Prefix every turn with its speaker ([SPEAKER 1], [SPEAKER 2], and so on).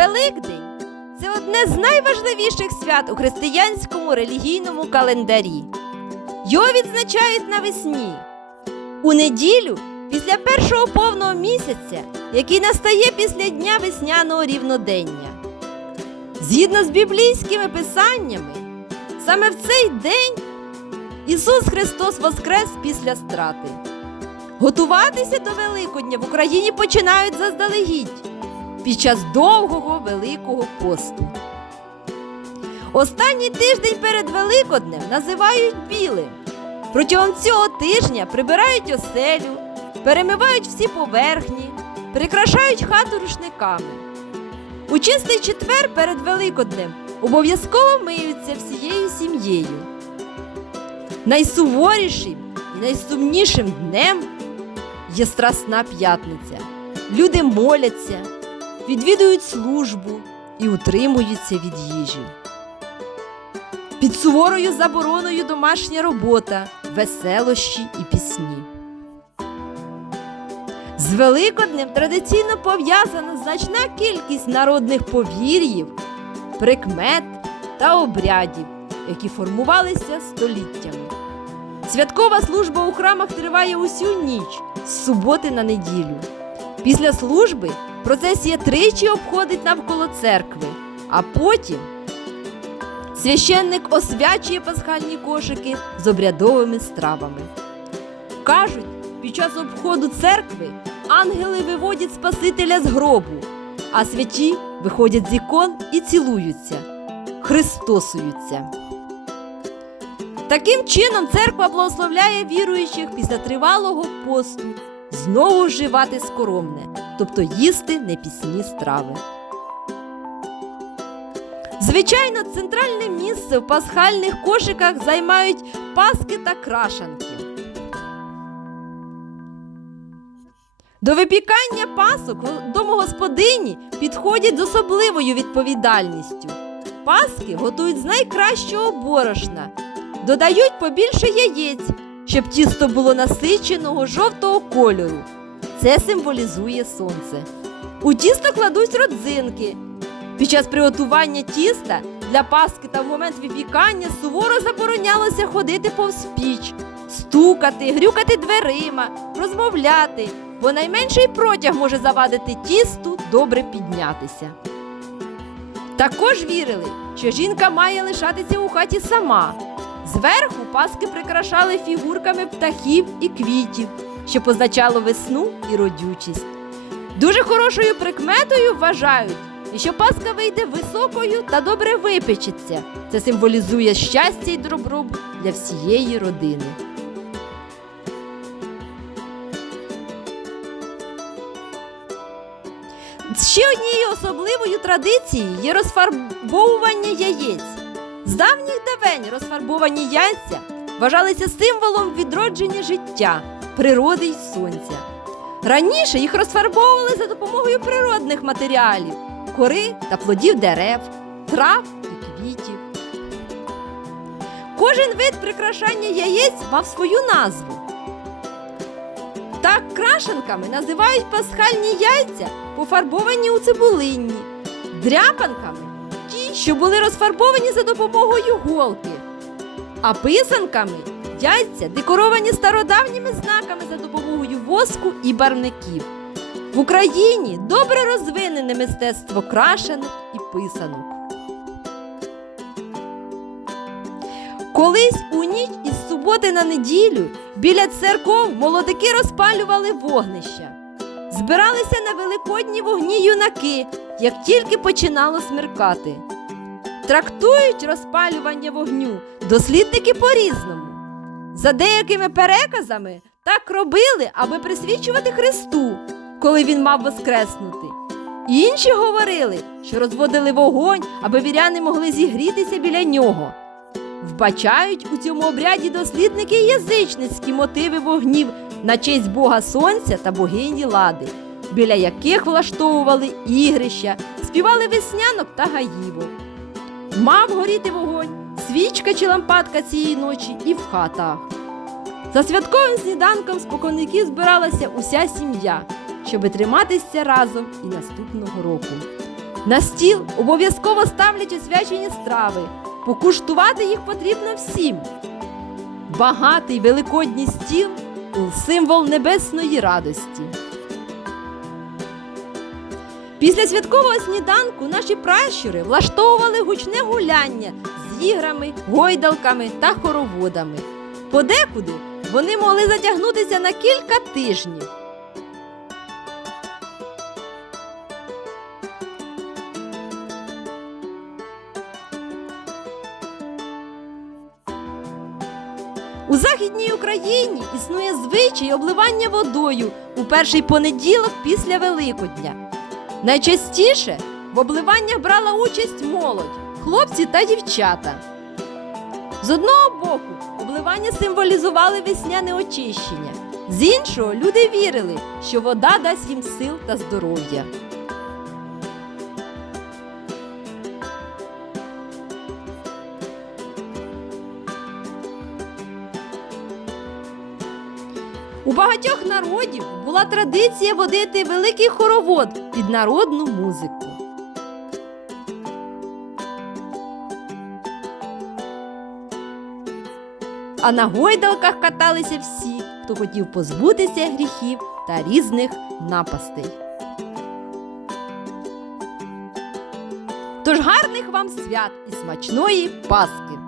[SPEAKER 1] Великдень це одне з найважливіших свят у християнському релігійному календарі. Його відзначають навесні. У неділю після першого повного місяця, який настає після дня весняного рівнодення. Згідно з біблійськими писаннями, саме в цей день Ісус Христос воскрес після страти. Готуватися до Великодня в Україні починають заздалегідь під час довгого Великого посту. Останній тиждень перед Великоднем називають білим. Протягом цього тижня прибирають оселю, перемивають всі поверхні, прикрашають хату рушниками. У чистий четвер перед Великоднем обов'язково миються всією сім'єю. Найсуворішим і найсумнішим днем є Страсна п'ятниця. Люди моляться, відвідують службу і утримуються від їжі. Під суворою забороною домашня робота, веселощі і пісні. З Великоднем традиційно пов'язана значна кількість народних повір'їв, прикмет та обрядів, які формувалися століттями. Святкова служба у храмах триває усю ніч з суботи на неділю. Після служби процесія тричі обходить навколо церкви, а потім священник освячує пасхальні кошики з обрядовими стравами. Кажуть, під час обходу церкви ангели виводять Спасителя з гробу, а святі виходять з ікон і цілуються, христосуються. Таким чином, церква благословляє віруючих після тривалого посту знову вживати скоромне, тобто їсти непісні страви. Звичайно, центральне місце в пасхальних кошиках займають паски та крашанки. До випікання пасок домогосподині підходять з особливою відповідальністю. Паски готують з найкращого борошна, додають побільше яєць, щоб тісто було насиченого жовтого кольору. Це символізує сонце. У тісто кладуть родзинки. Під час приготування тіста для паски та в момент випікання суворо заборонялося ходити повз піч, стукати, грюкати дверима, розмовляти, бо найменший протяг може завадити тісту добре піднятися. Також вірили, що жінка має лишатися у хаті сама. Зверху паски прикрашали фігурками птахів і квітів, що позначало весну і родючість. Дуже хорошою прикметою вважають, що паска вийде високою та добре випечеться. Це символізує щастя і добробут для всієї родини. Ще однією особливою традицією є розфарбовування яєць. З давніх давень розфарбовані яйця вважалися символом відродження життя, природи й сонця. Раніше їх розфарбовували за допомогою природних матеріалів кори та плодів дерев, трав і квітів. Кожен вид прикрашання яєць мав свою назву. Так крашенками називають пасхальні яйця, пофарбовані у цибулинні, дряпанками ті, що були розфарбовані за допомогою голки, а писанками яйця декоровані стародавніми знаками за допомогою воску і барвників. В Україні добре розвинене мистецтво крашенок і писанок. Колись у ніч із суботи на неділю біля церков молодики розпалювали вогнища. Збиралися на великодні вогні юнаки, як тільки починало смеркати. Трактують розпалювання вогню дослідники по-різному. За деякими переказами так робили, аби присвічувати Христу, коли він мав воскреснути. Інші говорили, що розводили вогонь, аби віряни могли зігрітися біля нього. Вбачають у цьому обряді дослідники язичницькі мотиви вогнів на честь Бога Сонця та богині Лади, біля яких влаштовували ігрища, співали веснянок та гаївок. Мав горіти вогонь, свічка чи лампадка цієї ночі і в хатах. За святковим сніданком споконвіків збиралася уся сім'я, щоби триматися разом і наступного року. На стіл обов'язково ставлять освячені страви. Покуштувати їх потрібно всім. Багатий великодній стіл символ небесної радості. Після святкового сніданку наші пращури влаштовували гучне гуляння іграми, гойдалками та хороводами. Подекуди вони могли затягнутися на кілька тижнів. У Західній Україні існує звичай обливання водою у перший понеділок після Великодня. Найчастіше в обливаннях брала участь молодь, хлопці та дівчата. З одного боку, обливання символізували весняне очищення, з іншого люди вірили, що вода дасть їм сил та здоров'я. У багатьох народів була традиція водити великий хоровод під народну музику. А на гойдалках каталися всі, хто хотів позбутися гріхів та різних напастей. Тож гарних вам свят і смачної Пасхи!